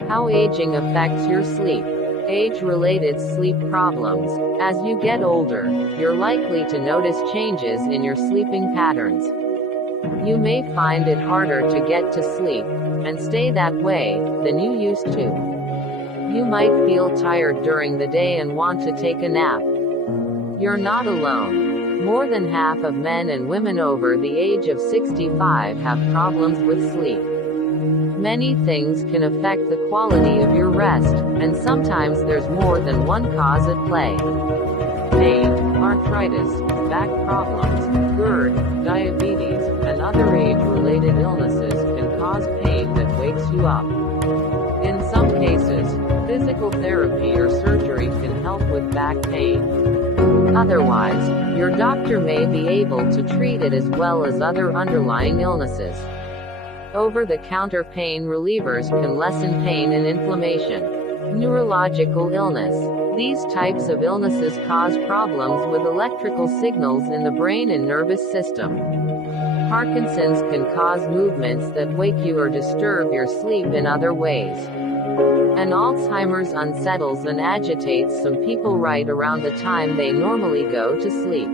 How aging affects your sleep. Age-related sleep problems. As you get older, you're likely to notice changes in your sleeping patterns. You may find it harder to get to sleep, and stay that way, than you used to. You might feel tired during the day and want to take a nap. You're not alone. More than half of men and women over the age of 65 have problems with sleep. Many things can affect the quality of your rest, and sometimes there's more than one cause at play. Pain, arthritis, back problems, GERD, diabetes, and other age-related illnesses can cause pain that wakes you up. In some cases, physical therapy or surgery can help with back pain. Otherwise, your doctor may be able to treat it as well as other underlying illnesses. Over-the-counter pain relievers can lessen pain and inflammation. Neurological illness. These types of illnesses cause problems with electrical signals in the brain and nervous system. Parkinson's can cause movements that wake you or disturb your sleep in other ways. And Alzheimer's unsettles and agitates some people right around the time they normally go to sleep.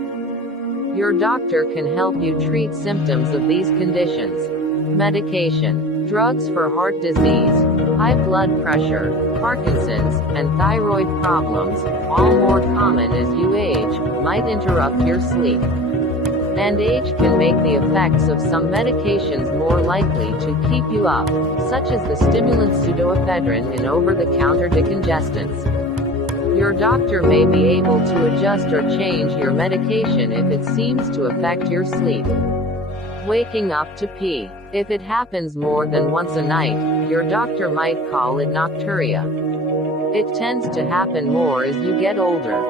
Your doctor can help you treat symptoms of these conditions. Medication, drugs for heart disease, high blood pressure, Parkinson's, and thyroid problems, all more common as you age, might interrupt your sleep. And age can make the effects of some medications more likely to keep you up, such as the stimulant pseudoephedrine in over-the-counter decongestants. Your doctor may be able to adjust or change your medication if it seems to affect your sleep. Waking up to pee. If it happens more than once a night, your doctor might call it nocturia. It tends to happen more as you get older.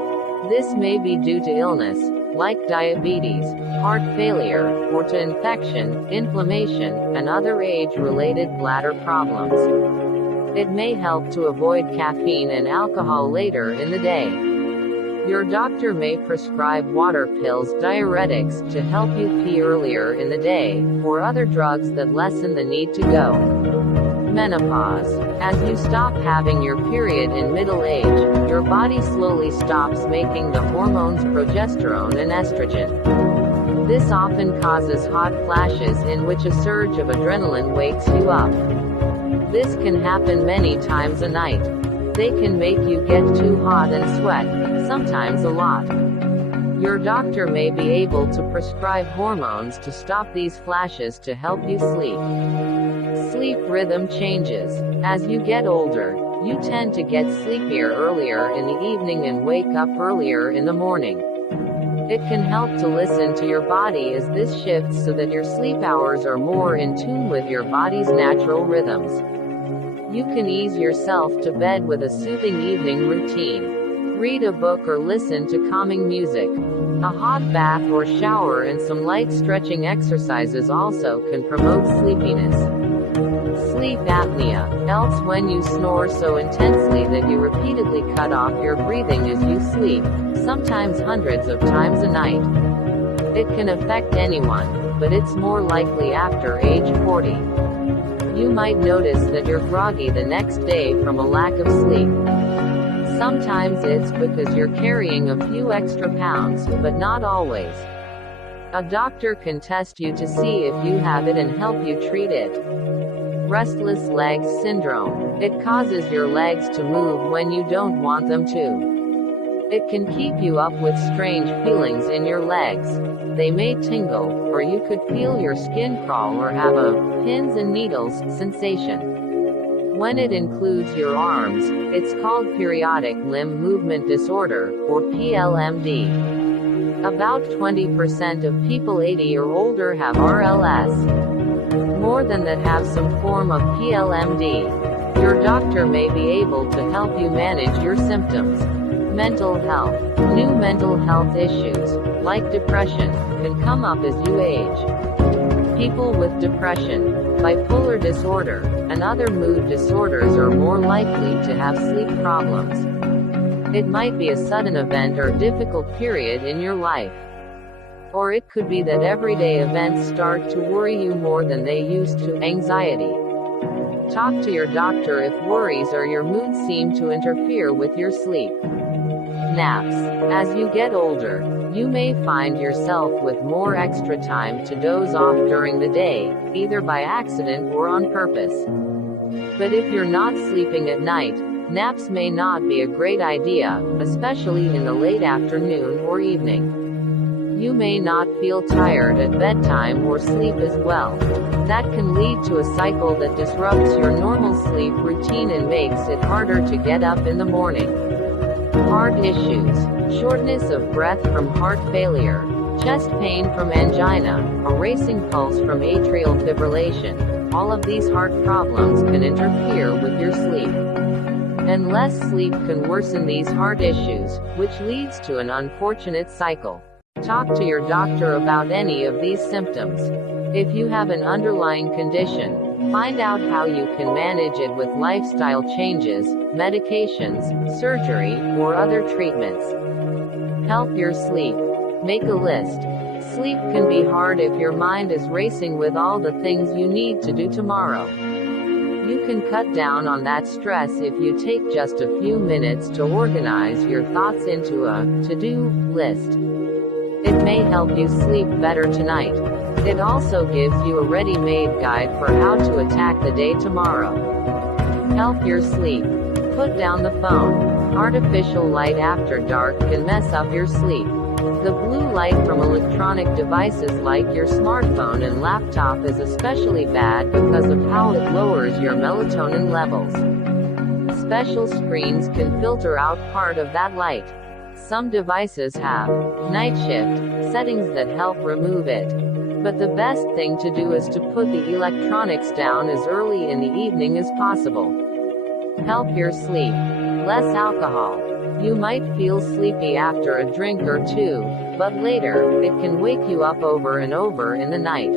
This may be due to illness, like diabetes, heart failure, or to infection, inflammation, and other age-related bladder problems. It may help to avoid caffeine and alcohol later in the day. Your doctor may prescribe water pills, diuretics, to help you pee earlier in the day, or other drugs that lessen the need to go. Menopause. As you stop having your period in middle age, your body slowly stops making the hormones progesterone and estrogen. This often causes hot flashes in which a surge of adrenaline wakes you up. This can happen many times a night. They can make you get too hot and sweat, sometimes a lot. Your doctor may be able to prescribe hormones to stop these flashes to help you sleep. Sleep rhythm changes. As you get older, you tend to get sleepier earlier in the evening and wake up earlier in the morning. It can help to listen to your body as this shifts so that your sleep hours are more in tune with your body's natural rhythms. You can ease yourself to bed with a soothing evening routine. Read a book or listen to calming music. A hot bath or shower and some light stretching exercises also can promote sleepiness. Sleep apnea. Else when you snore so intensely that you repeatedly cut off your breathing as you sleep, sometimes hundreds of times a night. It can affect anyone, but it's more likely after age 40. You might notice that you're groggy the next day from a lack of sleep. Sometimes it's because you're carrying a few extra pounds, but not always. A doctor can test you to see if you have it and help you treat it. Restless legs syndrome. It causes your legs to move when you don't want them to. It can keep you up with strange feelings in your legs. They may tingle, or you could feel your skin crawl or have a pins and needles sensation. When it includes your arms, it's called periodic limb movement disorder, or PLMD. About 20% of people 80 or older have RLS. More than that have some form of PLMD. Your doctor may be able to help you manage your symptoms. Mental health. New mental health issues, like depression, can come up as you age. People with depression, bipolar disorder, and other mood disorders are more likely to have sleep problems. It might be a sudden event or difficult period in your life. Or it could be that everyday events start to worry you more than they used to. Anxiety. Talk to your doctor if worries or your mood seem to interfere with your sleep. Naps. As you get older, you may find yourself with more extra time to doze off during the day, either by accident or on purpose. But if you're not sleeping at night, naps may not be a great idea, especially in the late afternoon or evening. You may not feel tired at bedtime or sleep as well. That can lead to a cycle that disrupts your normal sleep routine and makes it harder to get up in the morning. Heart issues. Shortness of breath from heart failure, chest pain from angina, a racing pulse from atrial fibrillation. All of these heart problems can interfere with your sleep. And less sleep can worsen these heart issues, which leads to an unfortunate cycle. Talk to your doctor about any of these symptoms. If you have an underlying condition, find out how you can manage it with lifestyle changes, medications, surgery, or other treatments. Help your sleep. Make a list. Sleep can be hard if your mind is racing with all the things you need to do tomorrow. You can cut down on that stress if you take just a few minutes to organize your thoughts into a to-do list. It may help you sleep better tonight. It also gives you a ready-made guide for how to attack the day tomorrow. Help your sleep. Put down the phone. Artificial light after dark can mess up your sleep. The blue light from electronic devices like your smartphone and laptop is especially bad because of how it lowers your melatonin levels. Special screens can filter out part of that light. Some devices have night shift settings that help remove it. But the best thing to do is to put the electronics down as early in the evening as possible. Help your sleep. Less alcohol. You might feel sleepy after a drink or two, but later, it can wake you up over and over in the night.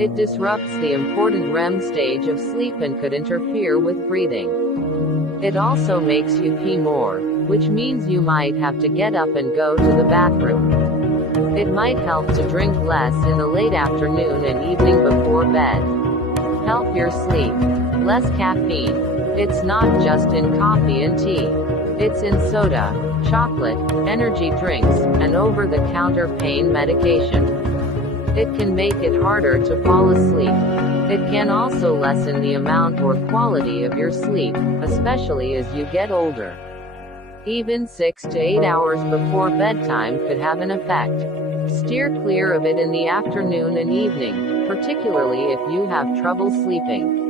It disrupts the important REM stage of sleep and could interfere with breathing. It also makes you pee more, which means you might have to get up and go to the bathroom. It might help to drink less in the late afternoon and evening before bed. Help your sleep. Less caffeine. It's not just in coffee and tea. It's in soda, chocolate, energy drinks, and over-the-counter pain medication. It can make it harder to fall asleep. It can also lessen the amount or quality of your sleep, especially as you get older. Even 6 to 8 hours before bedtime could have an effect. Steer clear of it in the afternoon and evening, particularly if you have trouble sleeping.